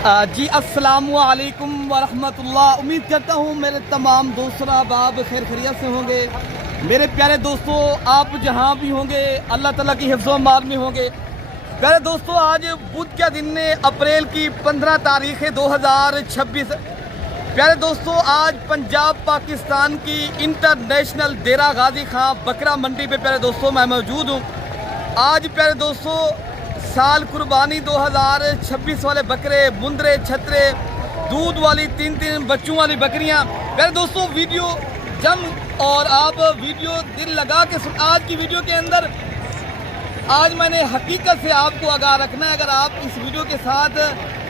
जी अस्सलामु अलैकुम वरहमतुल्लाह। उम्मीद करता हूँ मेरे तमाम दोस्त अहबाब खैर खैरियत से होंगे। मेरे प्यारे दोस्तों, आप जहाँ भी होंगे अल्लाह ताला की हिफ्ज़ व अमान में होंगे। प्यारे दोस्तों, आज बुध का दिन है, अप्रैल की 15 तारीख़ है 2026। प्यारे दोस्तों, आज पंजाब पाकिस्तान की इंटरनेशनल डेरा गाजी खां बकरा मंडी पे प्यारे दोस्तों मैं मौजूद हूँ। आज प्यारे दोस्तों साल कुर्बानी 2026 वाले बकरे, मुंदरे, छतरे, दूध वाली तीन बच्चों वाली बकरियां। प्यारे दोस्तों, वीडियो जम और आप वीडियो दिल लगा के सुन। आज की वीडियो के अंदर आज मैंने हकीकत से आपको आगाह रखना है। अगर आप इस वीडियो के साथ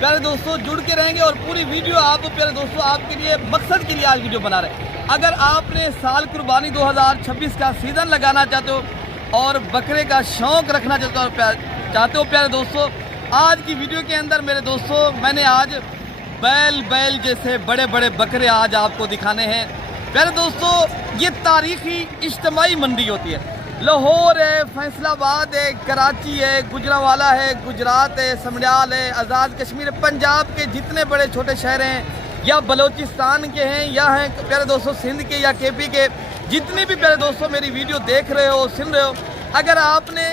प्यारे दोस्तों जुड़ के रहेंगे और पूरी वीडियो आप प्यारे दोस्तों आपके लिए मकसद के लिए आज वीडियो बना रहे हैं। अगर आपने साल कुर्बानी 2026 का सीज़न लगाना चाहते हो और बकरे का शौक़ रखना चाहते हो प्यारे दोस्तों, आज की वीडियो के अंदर मेरे दोस्तों मैंने आज बैल जैसे बड़े बड़े बकरे आज आपको दिखाने हैं। प्यारे दोस्तों, ये तारीख़ी इज्तिमाई मंडी होती है। लाहौर है, फैसलाबाद है, कराची है, गुजरांवाला है, गुजरात है, समड़ियाल है, आज़ाद कश्मीर है, पंजाब के जितने बड़े छोटे शहर हैं या बलोचिस्तान के हैं या हैं प्यारे दोस्तों सिंध के या केपी के, जितने भी प्यारे दोस्तों मेरी वीडियो देख रहे हो, सुन रहे हो, अगर आपने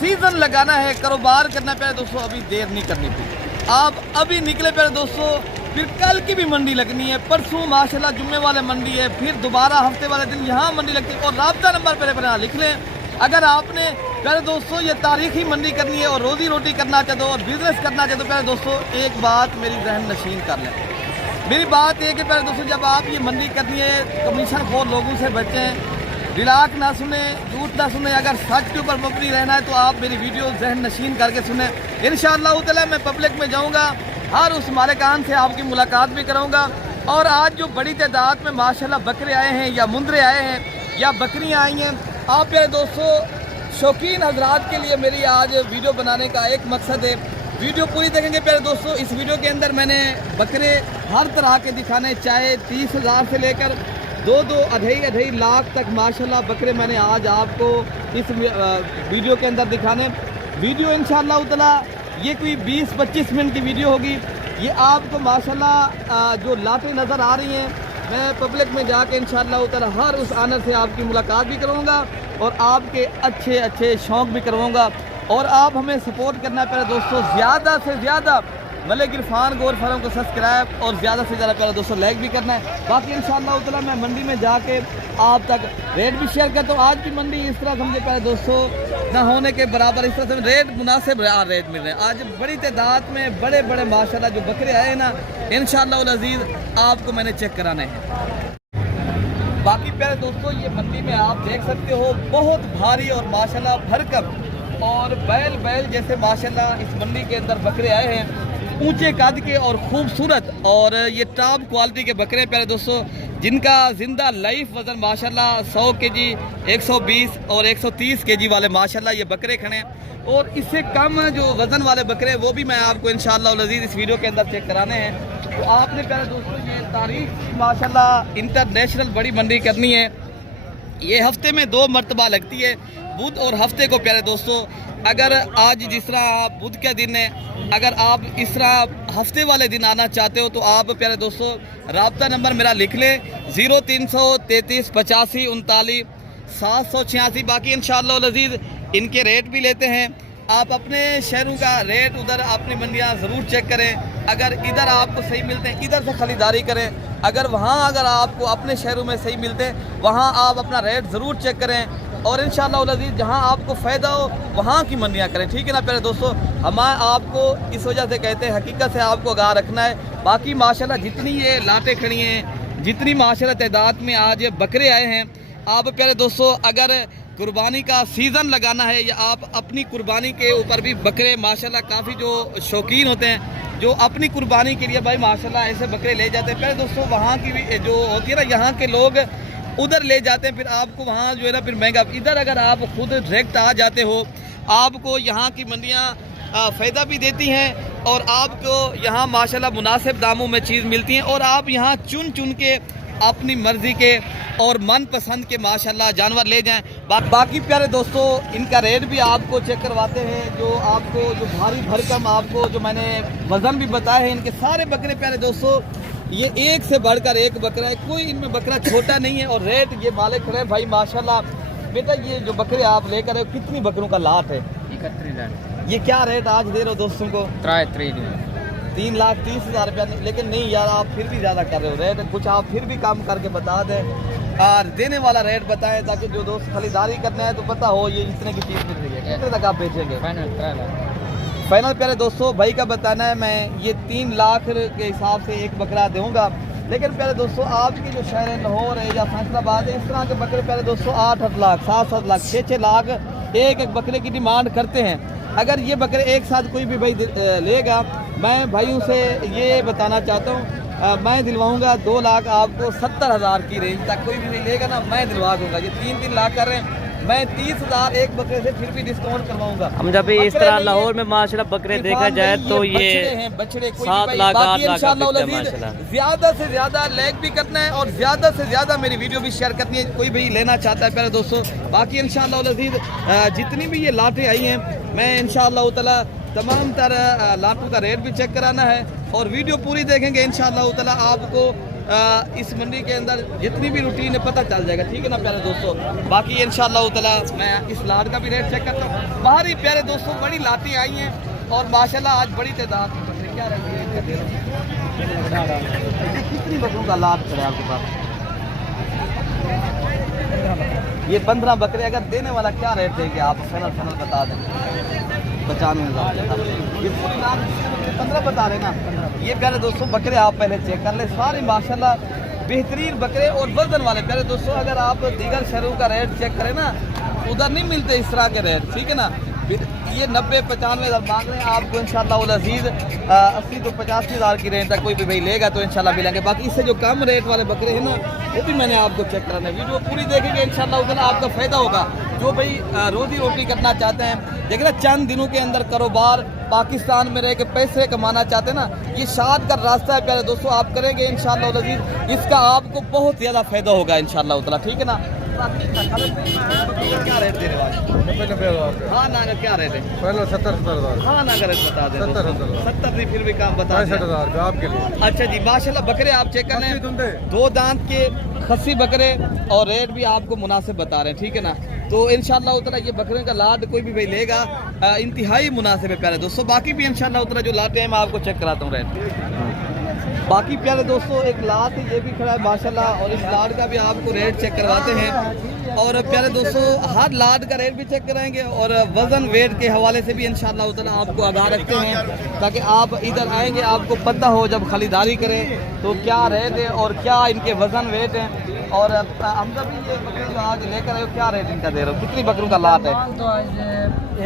सीज़न लगाना है, कारोबार करना प्यारे दोस्तों, अभी देर नहीं करनी थी। आप अभी निकले प्यारे दोस्तों, फिर कल की भी मंडी लगनी है, परसों माशाल्लाह जुम्मे वाले मंडी है, फिर दोबारा हफ्ते वाले दिन यहाँ मंडी लगती है। और राब्ता नंबर पर लिख लें। अगर आपने प्यारे दोस्तों ये तारीख़ी मंडी करनी है और रोज़ी रोटी करना चाहते हो और बिज़नेस करना चाहते हो प्यारे दोस्तों, एक बात मेरी जहन नशीन कर लें। मेरी बात एक है प्यारे दोस्तों, जब आप ये मंडी करनी है कमीशन खोर लोगों से बचें, दिलाक ना सुने, झूठ ना सुने। अगर सच के ऊपर मबनी रहना है तो आप मेरी वीडियो जहन नशीन करके सुने। इंशाअल्लाह ताला मैं पब्लिक में जाऊंगा, हर उस मालिकान से आपकी मुलाकात भी कराऊंगा। और आज जो बड़ी तादाद में माशाल्लाह बकरे आए हैं या मुंदरे आए हैं या बकरियां आई हैं, आप प्यारे दोस्तों शौकीन हजरात के लिए मेरी आज वीडियो बनाने का एक मकसद है। वीडियो पूरी देखेंगे प्यारे दोस्तों। इस वीडियो के अंदर मैंने बकरे हर तरह के दिखाने, चाहे 30,000 से लेकर 2 अढ़ाई लाख तक माशाल्लाह बकरे मैंने आज आपको इस वीडियो के अंदर दिखाने। वीडियो इंशाअल्लाह ताला ये कोई 20-25 मिनट की वीडियो होगी। ये आपको माशाल्लाह जो लाटें नज़र आ रही हैं, मैं पब्लिक में जाके इंशाअल्लाह ताला हर उस आनर से आपकी मुलाकात भी करूँगा और आपके अच्छे शौक़ भी करवाऊँगा। और आप हमें सपोर्ट करना प्यारे दोस्तों, ज़्यादा से ज़्यादा मलिक इरफान गोर फार्म को सब्सक्राइब और ज़्यादा से ज़्यादा प्यारे दोस्तों लाइक भी करना है। बाकी इंशाअल्लाह ताला मैं मंडी में जाके आप तक रेट भी शेयर करता हूँ। आज की मंडी इस तरह समझे प्यारे दोस्तों ना होने के बराबर, इस तरह से रेट मुनासिब रेट मिल रहे हैं। आज बड़ी तादाद में बड़े बड़े माशाल्लाह जो बकरे आए हैं ना, इंशाअल्लाह अज़ीज़ आपको मैंने चेक कराने हैं। बाकी प्यारे दोस्तों ये मंडी में आप देख सकते हो बहुत भारी और माशाल्लाह भरकम और बैल जैसे माशाल्लाह इस मंडी के अंदर बकरे आए हैं, ऊंचे कद के और खूबसूरत। और ये टॉप क्वालिटी के बकरे प्यारे दोस्तों, जिनका जिंदा लाइफ वज़न माशाल्लाह 100 केजी, 120 और 130 केजी वाले माशाल्लाह ये बकरे खड़े हैं। और इससे कम जो वज़न वाले बकरे वो भी मैं आपको इंशाअल्लाह अज़ीज़ इस वीडियो के अंदर चेक कराने हैं। तो आपने प्यारे दोस्तों ये तारीख माशाल्लाह इंटरनेशनल बड़ी मंडी करनी है। ये हफ्ते में 2 मरतबा लगती है, बुध और हफ्ते को प्यारे दोस्तों। अगर आज जिस तरह बुध का दिन है, अगर आप इस तरह हफ्ते वाले दिन आना चाहते हो तो आप प्यारे दोस्तों राब्ता नंबर मेरा लिख लें 0333 85 39 786। बाकी इंशाअल्लाह अज़ीज़ इनके रेट भी लेते हैं। आप अपने शहरों का रेट उधर अपनी मंडियाँ ज़रूर चेक करें। अगर इधर आपको सही मिलते हैं इधर से ख़रीदारी करें, अगर आपको अपने शहरों में सही मिलते हैं वहाँ आप अपना रेट ज़रूर चेक करें। और इंशाअल्लाह अज़ीज़ जहाँ आपको फ़ायदा हो वहाँ की मंडियाँ करें, ठीक है ना प्यारे दोस्तों। हम आपको इस वजह से कहते हैं, हकीकत से आपको आगाह रखना है। बाकी माशाल्लाह जितनी ये लाटें खड़ी हैं, जितनी माशाल्लाह तादाद में आज ये बकरे आए हैं, आप प्यारे दोस्तों अगर कुर्बानी का सीज़न लगाना है या आप अपनी कुर्बानी के ऊपर भी बकरे माशाल्लाह काफ़ी जो शौकीन होते हैं जो अपनी कुर्बानी के लिए भाई माशाल्लाह ऐसे बकरे ले जाते हैं प्यारे दोस्तों, वहाँ की भी जो होती है ना, यहाँ के लोग उधर ले जाते हैं, फिर आपको वहाँ जो है ना फिर महंगा। इधर अगर आप खुद डायरेक्ट आ जाते हो, आपको यहाँ की मंडियाँ फ़ायदा भी देती हैं और आपको यहाँ माशाल्लाह मुनासिब दामों में चीज़ मिलती हैं। और आप यहाँ चुन के अपनी मर्ज़ी के और मनपसंद के माशाल्लाह जानवर ले जाएं। बाकी प्यारे दोस्तों इनका रेट भी आपको चेक करवाते हैं। जो आपको जो भारी भरकम आपको जो मैंने वज़न भी बताए हैं इनके सारे बकरे प्यारे दोस्तों, ये एक से बढ़कर एक बकरा है, कोई इनमें बकरा छोटा नहीं है। और रेट ये मालिक खड़े भाई माशाल्लाह। बेटा ये जो बकरे आप लेकर आए कितनी बकरों का लाट है? 31,000। ये क्या रेट आज दे रहे हो दोस्तों को? 3,30,000 रुपया। लेकिन नहीं यार आप फिर भी ज़्यादा कर रहे हो रेट, कुछ आप फिर भी कम करके बता दें और देने वाला रेट बताएं ताकि जो दोस्त खरीदारी करना है तो पता हो ये इतने की चीज़ मिल रही है। कितने तक आप बेचेंगे? फाइनल प्यारे दोस्तों भाई का बताना है, मैं ये 3 लाख के हिसाब से एक बकरा दूंगा। लेकिन प्यारे दोस्तों आपकी जो शहर लाहौर है या फैसलाबाद है इस तरह के बकरे प्यारे दोस्तों 8-8 लाख 7-7 लाख 6-6 लाख एक बकरे की डिमांड करते हैं। अगर ये बकरे एक साथ कोई भी भाई लेगा, मैं भाइयों से ये बताना चाहता हूँ मैं दिलवाऊंगा 2 लाख आपको 70,000 की रेंज तक कोई भी नहीं लेगा ना, मैं दिलवा दूंगा। ये 3-3 लाख कर रहे हैं, मैं 30,000 एक बकरे से फिर भी डिस्काउंट करवाऊंगा। हम जब इस तरह लाहौर में माशाल्लाह बकरे देखा जाए तो ये बछड़े 7 लाख 8 लाख ज्यादा से ज्यादा लाइक भी करना है और ज्यादा से ज्यादा मेरी वीडियो भी शेयर करनी है, कोई भी लेना चाहता है प्यारे दोस्तों। बाकी इंशाअल्लाह लजीज जितनी भी ये लाटें आई हैं मैं इंशाअल्लाह ताला तमाम तरह लाटों का रेट भी चेक कराना है और वीडियो पूरी देखेंगे इंशाअल्लाह ताला आपको इस मंडी के अंदर जितनी भी रूटीन है पता चल जाएगा, ठीक है ना प्यारे दोस्तों। बाकी इंशाअल्लाह ताला मैं इस लाट का भी रेट चेक करता हूँ। बाहर ही प्यारे दोस्तों बड़ी लाटें आई हैं और माशाल्लाह आज बड़ी तादाद में बकरे क्या रहती है। कितनी बकरों का लाट है आपके पास? ये 15 बकरे अगर देने वाला क्या रेट देंगे आप? फाइनल बता दें। 95,000 ये पूरी लाट 15 बता रहे ना। ये प्यारे दोस्तों बकरे आप पहले चेक कर ले, सारे माशाल्लाह बेहतरीन बकरे और वजन वाले। प्यारे दोस्तों अगर आप दीगर शहरों का रेट चेक करें ना उधर नहीं मिलते इस तरह के रेट, ठीक है ना। फिर ये 90-95,000 मांग रहे हैं आपको इंशाअल्लाह अज़ीज़ 80 तो 85,000 की रेंज तक कोई भी भाई लेगा तो इंशाअल्लाह मिलेंगे। बाकी इससे जो कम रेट वाले बकरे हैं ना वो भी मैंने आपको चेक कराना है, वीडियो पूरी देखेंगे इंशाअल्लाह आपका फ़ायदा होगा। जो भाई रोजी रोटी करना चाहते हैं, देखिए ना चंद दिनों के अंदर कारोबार पाकिस्तान में रह के पैसे कमाना चाहते हैं ना, ये शाद का रास्ता है प्यारे दोस्तों, आप करेंगे इंशाअल्लाह अज़ीज़ इसका आपको बहुत ज़्यादा फ़ायदा होगा इंशाअल्लाह ताला, ठीक है ना। क्या रेट देने वाले? हाँ ना क्या रेट है? 70,000। हाँ ना रेट बता दें। 70 नहीं फिर भी काम बता 65,000 आपके लिए। अच्छा जी माशाल्लाह बकरे आप चेक कर लें, 2 दांत के खस्सी बकरे और रेट भी आपको मुनासिब बता रहे हैं, ठीक है ना। तो इंशाअल्लाह उतना ये बकरे का लाट कोई भी भाई लेगा इंतहाई मुनासिब है प्यारे दोस्तों। बाकी भी इंशाअल्लाह उतना जो लाटे हैं मैं आपको चेक कराता हूँ रेट। बाकी प्यारे दोस्तों एक लाट ये भी खड़ा है माशाल्लाह और इस लाट का भी आपको रेट चेक करवाते हैं। और प्यारे दोस्तों हर लाट का रेट भी चेक कराएंगे और वज़न वेट के हवाले से भी इंशाअल्लाह ताला आपको आगाह रखते हैं ताकि आप इधर आएंगे आपको पता हो जब खरीदारी करें तो क्या रेट है और क्या इनके वज़न वेट हैं। और हम जब ये बकरे जो आज लेकर आए हो क्या रेट इनका दे रहे हो? कितनी बकरों का लाट है? तो आज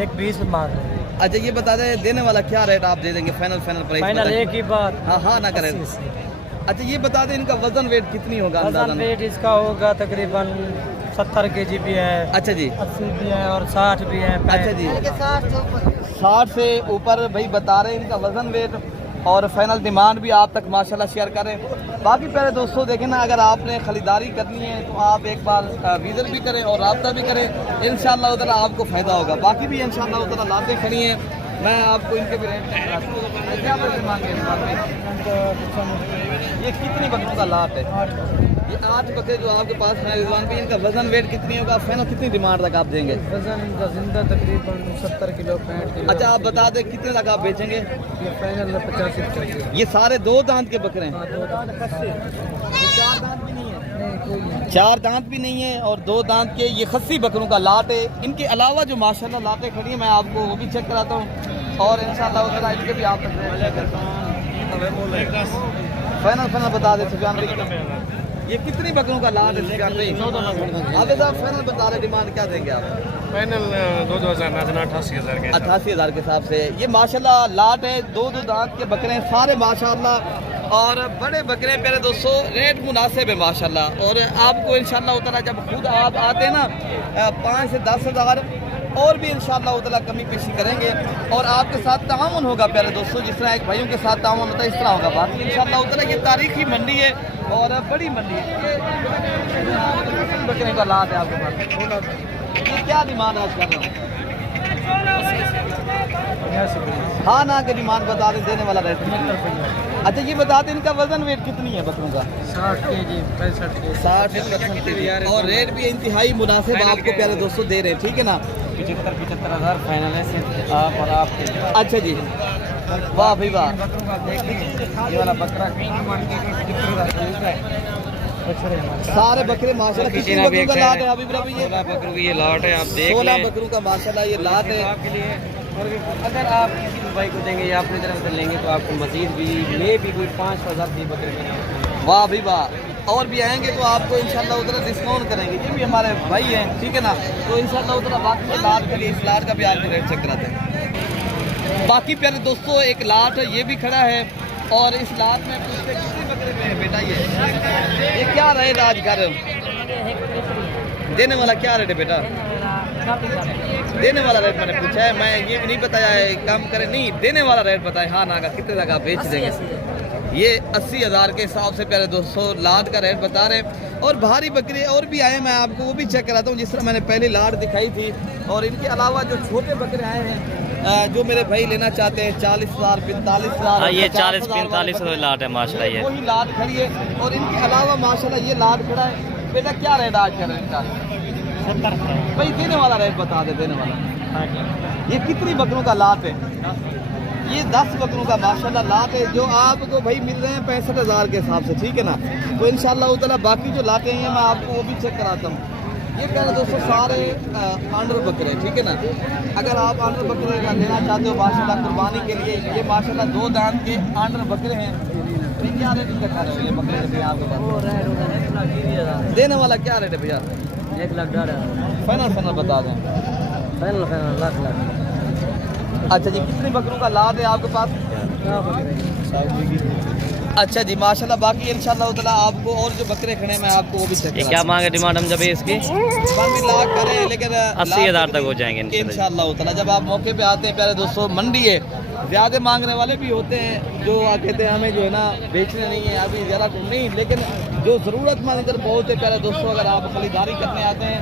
120 मांग रहे हैं। अच्छा ये बता दें देने वाला क्या रेट आप दे देंगे? Final price? फाइनल एक ही बात। हाँ ना करें। अच्छा ये बता दें इनका वजन वेट कितनी होगा? वजन वेट इसका होगा तकरीबन 70 kg भी है। अच्छा जी 80 भी है और 60 भी है। अच्छा जी 60 से ऊपर भाई बता रहे हैं इनका वजन वेट और फाइनल डिमांड भी आप तक माशाल्लाह शेयर करें। बाकी प्यारे दोस्तों देखें ना अगर आपने ख़रीदारी करनी है तो आप एक बार विजिट भी करें और रब्ता भी करें, इंशाअल्लाह ताला आपको फ़ायदा होगा। बाकी भी इंशाअल्लाह ताला लाते खड़ी हैं, मैं आपको इनके भी रेट क्या मांगे ये कितनी बकरों का लाभ है? ये 8 बकरे जो आपके पास है रिजवान भाई, इनका वजन वेट कितनी होगा? फाइनल कितनी डिमांड तक आप देंगे? वजन इनका जिंदा तकरीबन 70 किलो 65 किलो। अच्छा आप बता दें कितने तक आप बेचेंगे? ये फाइनल 85। ये सारे 2 दांत के बकरे हैं? 4 दांत भी नहीं है? 4 दांत भी नहीं है और 2 दांत के ये खस्सी बकरों का लाट है। इनके अलावा जो माशाल्लाह लाटें खड़ी हैं मैं आपको वो भी चेक कराता हूँ और इंशाअल्लाह इनके भी आप फाइनल बता दें सुफियान भाई ये कितनी बकरों का लाट है? सुफियान भाई आप फाइनल बता रहे डिमांड क्या देंगे आप? फाइनल 88,000 के 88,000 के हिसाब से ये माशाल्लाह लाट है। 2 दांत के बकरे हैं सारे माशाल्लाह और बड़े बकरे प्यारे दोस्तों, रेट मुनासिब है माशाल्लाह। और आपको इंशाअल्लाह उतना जब खुद आप आते हैं ना 5 से 10 हज़ार और भी इंशाअल्लाह ताला कमी पेशी करेंगे और आपके साथ ताउन होगा प्यारे दोस्तों, जिस तरह एक भाइयों के साथ ताउन होता है इस तरह होगा। बाकी इंशाअल्लाह ताला ये तारीखी मंडी है और बड़ी मंडी है। बकरे का लाट है आपके पास क्या डिमांड आज कर रहे हो? हाँ ना के डिमांड बता दें, देने वाला रेट। अच्छा ये बता दें इनका वजन वेट कितनी है बकरों का? 60 केजी 65 केजी 60 केजी और रेट भी इंतहाई मुनासिब आपको प्यारे दोस्तों दे रहे हैं, ठीक है ना? 75 हज़ार फाइनल है सिर्फ आप और आपके। अच्छा जी, वाह भाई वाह। ये वाला बकरा सारे बकरे माशाल्लाह। कितने बकरों का लाट है अभी भी? ये 16 बकरों की ये लाट है, आप देख 16 लें। बकरों का माशाल्लाह ये लाट है। आपके लिए और अगर आप किसी भी भाई को देंगे या अपनी तरफ से लेंगे तो आपको मजीद भी ले भी कोई 5,000 की बकरे का। वाह भाई वाह। और भी आएंगे तो आपको इंशाल्लाह उधर डिस्काउंट करेंगे। ये भी हमारे भाई हैं, ठीक है ना? तो इंशाल्लाह उधर बाकी के लाट के लिए इस लाट का भी आपको रेट चेक कराते हैं। बाकी प्यारे दोस्तों एक लाट ये भी खड़ा है और इस लाट में पूछते कितने बकरे में है बेटा? ये क्या रेट आज कर रहे हो? देने वाला क्या रेट है बेटा? देने वाला रेट मैंने पूछा है, मैं ये भी नहीं बताया है कम करे नहीं, देने वाला रेट बताए। हाँ ना का कितने तक आप बेच देंगे? ये 80,000 के हिसाब से प्यारे दोस्तों लाट का रेट बता रहे हैं। और भारी बकरे और भी आए, मैं आपको वो भी चेक कराता हूँ। जिस तरह मैंने पहले लाट दिखाई थी और इनके अलावा जो छोटे बकरे आए हैं जो मेरे भाई लेना चाहते हैं 40,000 45,000। ये 40-45 लाट है माशाल्लाह। ये वही लाट खड़ी है और इनके अलावा माशाल्लाह ये लाट खड़ा है। बेटा क्या रेट आज कर रहे हैं इनका? 70 भाई देने वाला रेट बता दे। देने वाला ये कितनी बकरों का लाट है? ये 10 बकरों का माशाल्लाह लाट है जो आपको भाई मिल रहे हैं 65,000 के हिसाब से, ठीक है ना? तो इंशाल्लाह उतना बाकी जो लाटे हैं मैं आपको वो भी चेक कराता हूँ। ये कह रहे दोस्तों सारे आंडर बकरे, ठीक है ना? अगर आप आंडर बकरे का लेना चाहते हो माशाल्लाह कुर्बानी के लिए, ये माशाल्लाह 2 दांत के आंडर बकरे हैं। तो क्या रेट इनका खा रहे हो ये बकरे के आपके पास? देने वाला क्या रेट है भैया? 1,10,000 फाइनल बता दें। फाइनल लाख। अच्छा जी, कितने बकरों का लाट है आपके पास? अच्छा जी माशाल्लाह। बाकी इंशाल्लाह उतना आपको और जो बकरे खड़े मैं आपको वो भी चेक क्या मांगे डिमांड हम जब इसकी? लाख करें लेकिन 80,000 तक हो जाएंगे इंशाल्लाह उतना। जब आप मौके पे आते हैं प्यारे दोस्तों, मंडी है, ज़्यादा मांगने वाले भी होते हैं जो कहते हैं हमें जो है ना बेचने नहीं है अभी ज़्यादा नहीं, लेकिन जो ज़रूरतमंद इधर बहुत है प्यारे दोस्तों। अगर आप खरीदारी करने आते हैं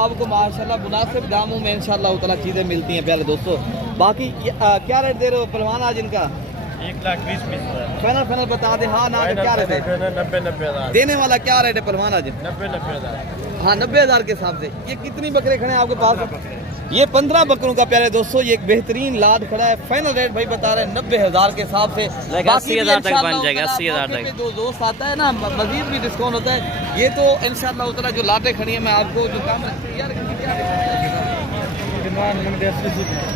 आपको माशाल्लाह मुनासिब दामों में इंशाल्लाह उतना चीज़ें मिलती हैं प्यारे दोस्तों। बाकी क्या रेट दे रहे हो पहलवान आज इनका? 1,20,000 फाइनल बता दे। हाँ ना क्या रेट है? 90,000 देने वाला क्या रेट है पहलवान आज? 90,000 हाँ 90,000 के हिसाब से। ये कितनी बकरे खड़े हैं आपके पास? ये 15 बकरों का प्यारे दोस्तों ये एक बेहतरीन लाट खड़ा है। फाइनल रेट भाई बता रहे हैं 90,000 के हिसाब से। 80,000 तक बन जाएगा। 80,000 तक जो दोस्त आता है ना मजीद भी डिस्काउंट होता है। ये तो इंशाल्लाह उतना जो लाटें खड़ी है मैं आपको जो काम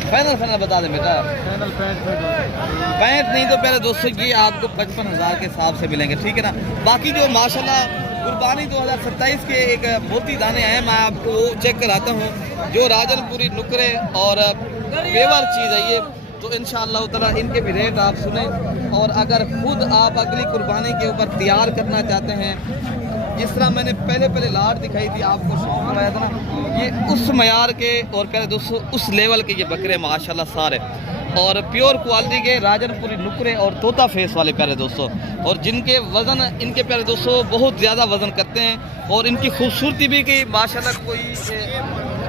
फाइनल बता दें बेटा। 65 नहीं तो प्यारे दोस्तों ये आपको 55,000 के हिसाब से मिलेंगे, ठीक है ना? बाकी जो माशाल्लाह कुर्बानी 2027 के एक मोती दाने आए मैं आपको वो चेक कराता हूँ जो राजनपुरी नुकरे और पेवर चीज़ है ये। तो इंशाल्लाह उतना इनके भी रेट आप सुने और अगर खुद आप अगली कुर्बानी के ऊपर तैयार करना चाहते हैं, जिस तरह मैंने पहले लाट दिखाई थी आपको शौक लगाया था ना, ये उस मयार के और प्यारे दोस्तों उस लेवल के ये बकरे माशाल्लाह सारे और प्योर क्वालिटी के राजनपुरी नुकरे और तोता फेस वाले प्यारे दोस्तों, और जिनके वज़न इनके प्यारे दोस्तों बहुत ज़्यादा वज़न करते हैं और इनकी खूबसूरती भी कि माशाल्लाह कोई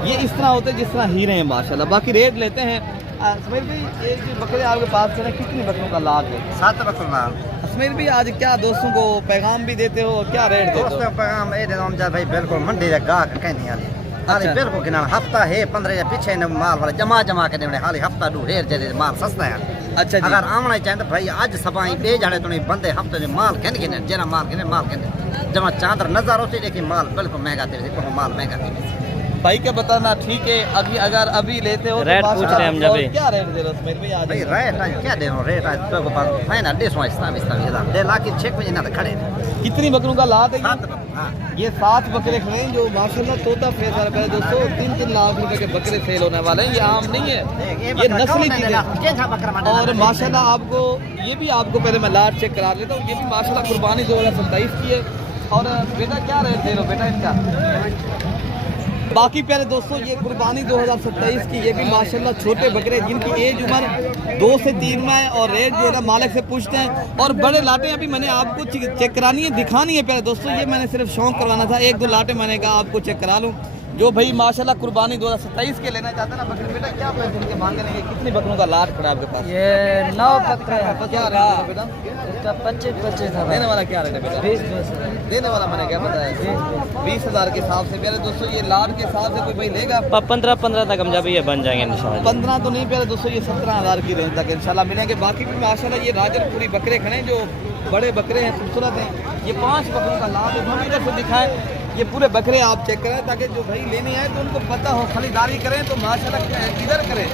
ये इस तरह होते हैं जिस तरह हीरे हैं माशाल्लाह। बाकी रेट लेते हैं। असमीर भाई ये जो बकरे आपके पास है कितनी बकरों का लाट है? 7 बकरा। असमीर भी आज क्या दोस्तों को पैगाम भी देते हो, क्या रेट देते हो? पैगाम ए देना जा भाई बिल्कुल मंडी का गाहक कहनी आली हाली बिल्कुल गिना हफ्ता है 15 या पीछे ने माल वाला जमा के देने हाली हफ्ता दू हेर जे माल सस्ता है। अच्छा जी। अगर आमना चाहते भाई आज सबाई बे जाने तो नहीं बंदे हफ्ते में माल कहने गिने जेना माल कहने जमा चांदर नजर होती लेकिन माल बिल्कुल महंगा दे को माल महंगा दे भाई क्या बताना ठीक है। अगर अभी लेते हो रेट पूछ रहे हम जब क्या रेट दे रहे हो इसमें भी आज? भाई रेट आज क्या दे रहा रेट आज तो फाइनल 1,20,000 दे लाख 6 बजे ना खड़े। कितनी बकरों का लाट है? 7 हां ये 7 बकरे खड़े हैं जो माशाल्लाह तोता फेस वाले पहले दोस्तों 3-3 लाख रुपए के बकरे सेल होने वाले हैं। ये आम नहीं है, ये नस्ली चीजें। और माशाल्लाह आपको ये भी आपको पहले मैं लाट चेक करा लेता हूँ। ये भी माशाल्लाह कुर्बानी 2027 की है। और बेटा क्या रेट दे रहे हो बेटा इनका? बाकी प्यारे दोस्तों ये कुर्बानी 2027 की ये भी माशाल्लाह छोटे बकरे जिनकी एज उम्र 2 से 3 में है और रेट जो है ना मालिक से पूछते हैं। और बड़े लाटे अभी मैंने आपको चेक करानी है दिखानी है प्यारे दोस्तों, ये मैंने सिर्फ शौक करवाना था। 1-2 लाटे मैंने कहा आपको चेक करा लूँ। जो भाई माशाल्लाह कुर्बानी 2027 के लेना चाहते हैं ना बकरे, बेटा क्या पैसे इनके मांग रहे हैं? कितनी बकरों का लाट खड़ा है आपके पास? ये 9 बकरे हैं। क्या रहा बेटा? इसका 25 देने वाला क्या रेट है बेटा? 20 देने वाला मैंने क्या बताया? 20,000 के हिसाब से। मेरे दोस्तों ये लाट के हिसाब से कोई भाई लेगा 15 तक हम जब ये बन जाएंगे इंशाल्लाह। 15 तो नहीं प्यारे दोस्तों, ये 17,000 की रेंज तक इंशाल्लाह मिलेंगे। बाकी भी माशाल्लाह ये राजनपुरी बकरे खड़े हैं जो बड़े बकरे हैं, खूबसूरत हैं। ये 5 बकरों का लाभ है। हम इधर से दिखाएं, ये पूरे बकरे आप चेक करें ताकि जो भाई लेने आए तो उनको पता हो। खरीदारी करें तो माशाल्लाह इधर करें।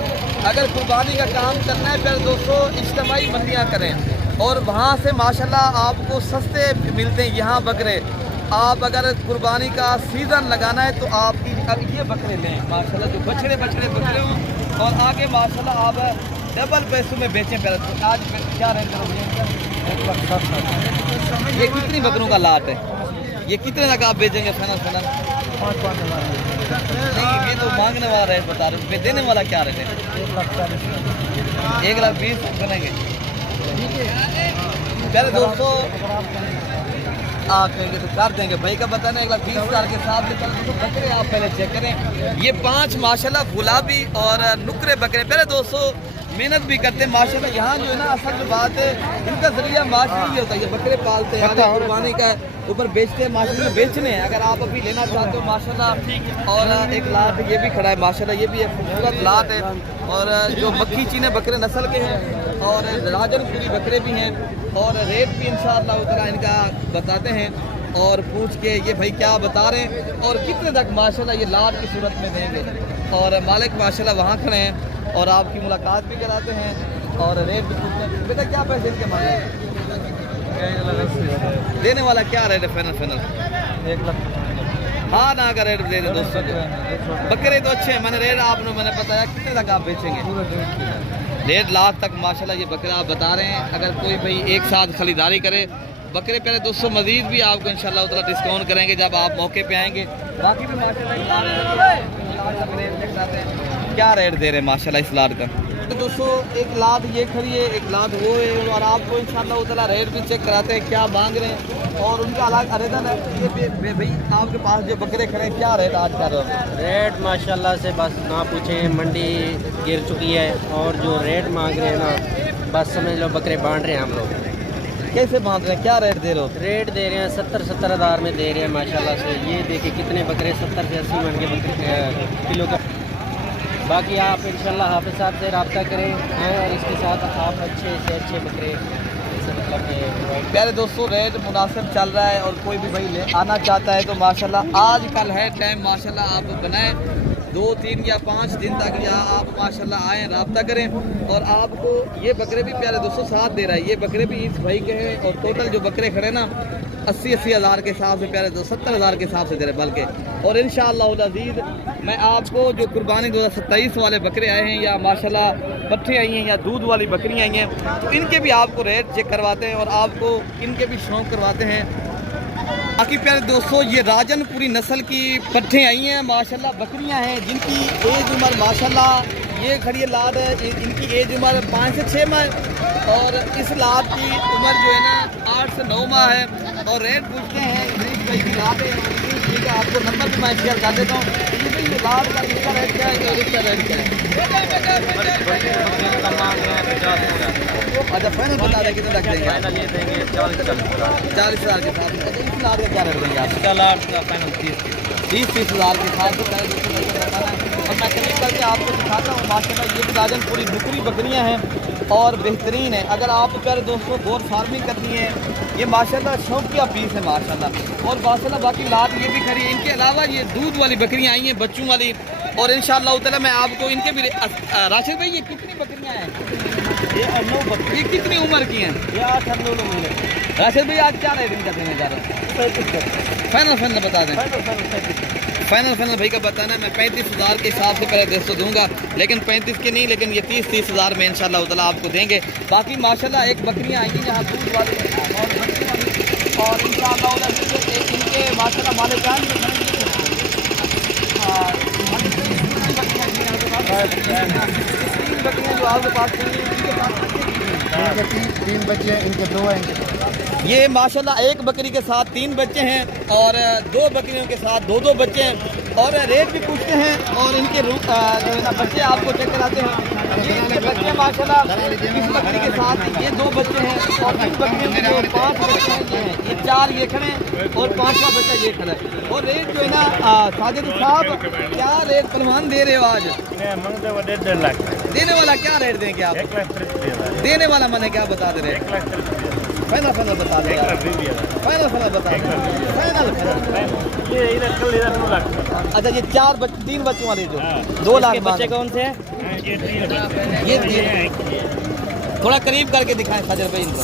अगर कुर्बानी का काम करना है प्यारे दोस्तों, इज्तिमाई मंडियाँ करें और वहाँ से माशाल्लाह आपको सस्ते मिलते हैं यहाँ बकरे। आप अगर कुर्बानी का सीज़न लगाना है तो आप ये बकरे लें माशाल्लाह, जो बछड़े बकरे हों और आगे माशाल्लाह आप डबल पैसों में बेचें। पहले आज क्या रेट करोगे? ये कितनी बकरों का लाट है? ये कितने तक आप बेचेंगे? फाइनल नहीं, ये तो मांगने वाला रेट बता रहे, देने वाला क्या रेट है? 1,20,000 बनेंगे। पहले दोस्तों आप कहेंगे तो कर देंगे, भाई का बताना 1,20,000 के साथ में। तो बकरे आप पहले चेक करें, ये 5 माशाल्लाह गुलाबी और नुकरे बकरे। पहले दोस्तों मेहनत भी करते हैं माशाल्लाह। यहाँ जो है ना असल जो बात है, इनका जरिया माशाल्लाह ये होता है, ये बकरे पालते हैं, आगे कुर्बानी का ऊपर बेचते हैं माशाल्लाह, बेचने हैं। अगर आप अभी लेना चाहते हो माशाल्लाह, और एक लाट ये भी खड़ा है माशाल्लाह, ये भी एक खूबसूरत लाट है। और जो मक्खी चीने बकरे नस्ल के हैं और राजनपुरी बकरे भी हैं। और रेट भी इंशाअल्लाह ताला इनका बताते हैं और पूछ के ये भाई क्या बता रहे हैं और कितने तक माशाल्लाह ये लाट की सूरत में देंगे। और मालिक माशाल्लाह वहाँ खड़े हैं और आपकी मुलाकात भी कराते हैं और रेट भी पूछते हैं। बेटा क्या पैसे इनके मांगे? देने वाला क्या रेट है? फाइनल 1 लाख। हाँ ना का रेट दे दे दोस्तों। बकरे तो अच्छे हैं, मैंने बताया कितने तक आप बेचेंगे? 1.5 लाख तक माशाल्लाह ये बकरा आप बता रहे हैं। अगर कोई भाई एक साथ खरीदारी करे बकरे पहले दोस्तों, मजीद भी आपको इंशाल्लाह उतना डिस्काउंट करेंगे जब आप मौके पे आएंगे। बाकी भी माशाल्लाह क्या रेट दे रहे हैं माशाल्लाह इस लाट का? तो दोस्तों 1 लाख ये खड़ी है, 1 लाख वो है। और आपको इंशाल्लाह उतना रेट भी चेक कराते हैं क्या मांग रहे हैं और उनका अलग आवेदन है। ये भाई आपके पास जो बकरे खड़े हैं क्या रेट आज कर रहे हो? रेट माशाल्लाह से बस ना पूछें, मंडी गिर चुकी है और जो रेट मांग रहे हैं ना, बस समझ लो बकरे बांट रहे हैं हम लोग। कैसे बांध रहे हैं? क्या रेट दे रहे हो? रेट दे रहे हैं 70 हज़ार में दे रहे हैं माशाल्लाह से। ये देखिए कितने बकरे 70 से 80 मन के बकरे किलो का। बाकी आप इंशाल्लाह हाफिज़ साहब से रब्ता करें और इसके साथ आप अच्छे से अच्छे बकरे प्यारे दोस्तों रेट मुनासिब चल रहा है। और कोई भी भाई ले आना चाहता है तो माशाल्लाह आज कल है टाइम, माशाल्लाह आप बनाएं 2, 3 या 5 दिन तक, या आप माशाल्लाह आएँ रब्ता करें। और आपको ये बकरे भी प्यारे दोस्तों साथ दे रहा है, ये बकरे भी इस भाई के हैं। और टोटल जो बकरे खड़े ना 80 हज़ार के हिसाब से प्यारे दोस्तों 70 हज़ार के हिसाब से दे रहे बल्कि। और इंशाअल्लाह अज़ीज़ मैं आपको जो कुर्बानी 2027 वाले बकरे आए हैं या माशाल्लाह पट्ठे आई हैं या दूध वाली बकरियाँ आई हैं तो इनके भी आपको रेट चेक करवाते हैं और आपको इनके भी शौक करवाते हैं। बाकी प्यारे दोस्तों ये राजनपुरी नस्ल की पट्ठे आई हैं माशाल्लाह, बकरियां हैं जिनकी एज उम्र माशाल्लाह ये खड़ी है लाट है, इनकी एज उम्र 5 से 6 माह और इस लाट की उम्र जो है ना 8 से 9 माह है। और रेट पूछते हैं भाई की लाट है, ठीक है आपको नंबर भी मैं शेयर कर देता हूँ। ये लाट का इसका रेट क्या है और इसका रेट क्या है? अच्छा फाइनल बता दें कितने तक देंगे? 40 हज़ार के साथ। इस लाट का क्या रेट देंगे आप? इसका लाट का फाइनल 30 हज़ार के साथ। और मैं करीब करके आपको दिखाता हूँ माशाल्लाह ये भी राजनपुरी नुकरी बकरियाँ हैं और बेहतरीन है। अगर आप प्यारे दोस्तों गोर फार्मिंग करनी है ये माशाल्लाह शौकिया पीस है माशाल्लाह। और माशाल्लाह बाकी लाट ये भी खड़ी है। इनके अलावा ये दूध वाली बकरियाँ आई हैं बच्चों वाली। और इंशाअल्लाह ताला मैं आपको इनके भी राशिद भाई ये कितनी बकरियाँ हैं? ये 9 बकरी। ये कितनी उम्र की हैं? ये 8-9 महीने। राशिद भाई आज क्या रेट इनका देने जा रहे हैं? फाइनल बता दें। फाइनल भाई का बताना है मैं 35 हज़ार के हिसाब से पहले 200 दूंगा, लेकिन 35 के नहीं, लेकिन ये 30 हज़ार में इंशाअल्लाह ताला आपको देंगे। बाकी माशाल्लाह एक बकरियाँ आई हैं यहाँ दूध वाली और इंशाअल्लाह इनके माशाल्लाह मालिकान बकरियाँ जो आपके पास 3 बच्चे हैं, इनके 2 हैं इनके। ये माशाल्लाह एक बकरी के साथ 3 बच्चे हैं और 2 बकरियों के साथ 2 बच्चे हैं। और रेट भी पूछते हैं और इनके जो है ना बच्चे आपको चेक कराते हैं। ये इनके बच्चे माशाल्लाह इस बकरी के साथ ये 2 बच्चे हैं और 3 बकरियों के जो 5 बच्चे हैं ये हैं, ये 4 ये खड़े हैं और 5वां बच्चा ये खड़ा है। और रेट जो है ना साजिद साहब क्या रेट पहलवान दे रहे हो आज? मंगते वो 1.5 लाख, देने वाला क्या रेट देंगे आप? 1,30,000, देने वाला मैंने क्या बता दे रहे? 1,30,000, फाइनल बता दे यार। 1,20,000। फाइनल बता दे। फाइनल। ये इधर 2 लाख। अच्छा ये 3 बच्चों वाले जो हाँ। 2 लाख बच्चे कौन से हैं? ये 3 बच्चे। ये 3 थोड़ा करीब करके दिखाएं साजिद भाई इनको।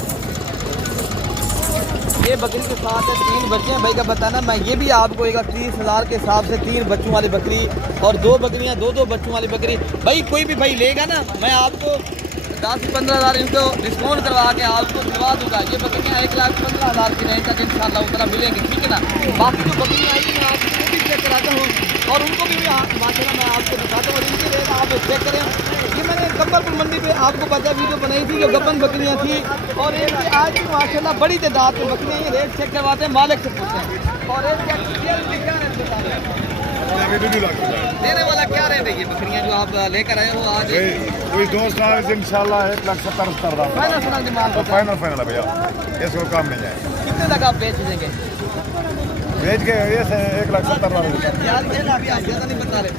ये बकरी के साथ है 3 बच्चे हैं भाई का बताना। मैं ये भी आपको एक 30,000 के हिसाब से 3 बच्चों वाली बकरी और 2 बकरियां 2 बच्चों वाली बकरी। भाई कोई भी भाई लेगा ना मैं आपको 10 से 15,000 इनको डिस्काउंट करवा के आपको दिलवा दूंगा। ये बकरियाँ 1,15,000 की रेंज तक इंशाल्लाह उतना मिलेंगी, ठीक है ना। बाकी जो बकरियाँ आई मैं आपको भी चेक कराता हूँ और उनको भी माशाल्लाह मैं आपको दिखाता हूँ और इनकी रेट आप चेक करें। ये मैंने गब्बरपुर मंडी पे आपको पता वीडियो बनाई थी जो गब्बन बकरियाँ थी और इनकी आज भी माशाल्लाह बड़ी तादाद में बकरियाँ ये रेट चेक करवाते हैं, मालिक से पूछते हैं और रेट क्या रेट बता रहे हैं? देने वाला क्या रेट है ये बकरियाँ जो आप लेकर आए हो आज? कोई दोस्त आज इंशाल्लाह 1,70,000 फाइनल फाइनल डिमांड तो फाइनल है भैया, इसको काम नहीं है। कितने तक आप बेच देंगे? भेज के ये से 1,70,000। यार ये अभी आप ज़्यादा नहीं बता रहे।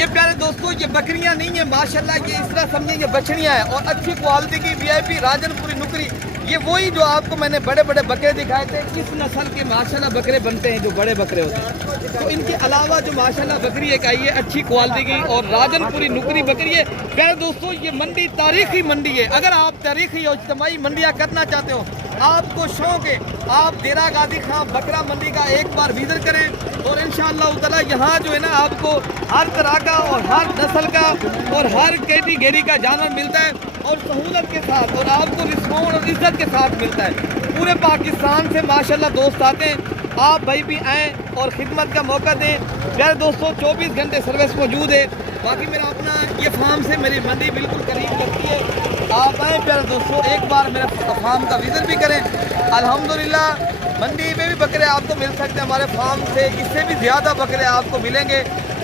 ये प्यारे दोस्तों ये बकरियां नहीं है माशाल्लाह, ये इस तरह समझिए ये बछड़ियां हैं और अच्छी क्वालिटी की VIP राजनपुरी नुकरी। ये वही जो आपको मैंने बड़े बड़े बकरे दिखाए थे इस नस्ल के माशाल्लाह बकरे बनते हैं जो बड़े बकरे होते हैं। तो इनके अलावा जो माशाल्लाह बकरी एक आई है अच्छी क्वालिटी की और राजनपुरी नुकरी बकरी है। प्यारे दोस्तों ये मंडी तारीखी मंडी है। अगर आप तारीखी और इज्तिमाई मंडियाँ करना चाहते हो, आपको शौक है, आप डेरा गाजी खां बकरा मंडी का एक बार विजिट करें और इंशाअल्लाह ताला यहाँ जो है ना आपको हर तरह का और हर नस्ल का और हर कैटेगरी का जानवर मिलता है और सहूलत के साथ और आपको डिस्काउंट और इज्जत के साथ मिलता है। पूरे पाकिस्तान से माशाल्लाह दोस्त आते हैं, आप भाई भी आएँ और खिदमत का मौका दें। प्यारे दोस्तों 24 घंटे सर्विस मौजूद है। बाकी मेरा अपना ये फार्म से मेरी मंडी बिल्कुल करीब लगती है, आप आएँ प्यारे दोस्तों एक बार मेरे फार्म का विजिट भी करें। अल्हम्दुलिल्लाह मंडी में भी बकरे आपको मिल सकते हैं, हमारे फार्म से इससे भी ज़्यादा बकरे आपको मिलेंगे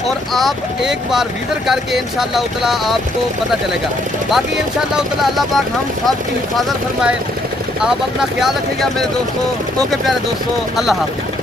और आप एक बार विजिट करके इंशाअल्लाह ताला आपको पता चलेगा। बाकी इंशाअल्लाह ताला अल्लाह पाक हम सब की हिफाजत फरमाए। आप अपना ख्याल रखिएगा मेरे दोस्तों। ओके प्यारे दोस्तों, अल्लाह हाफ़िज़।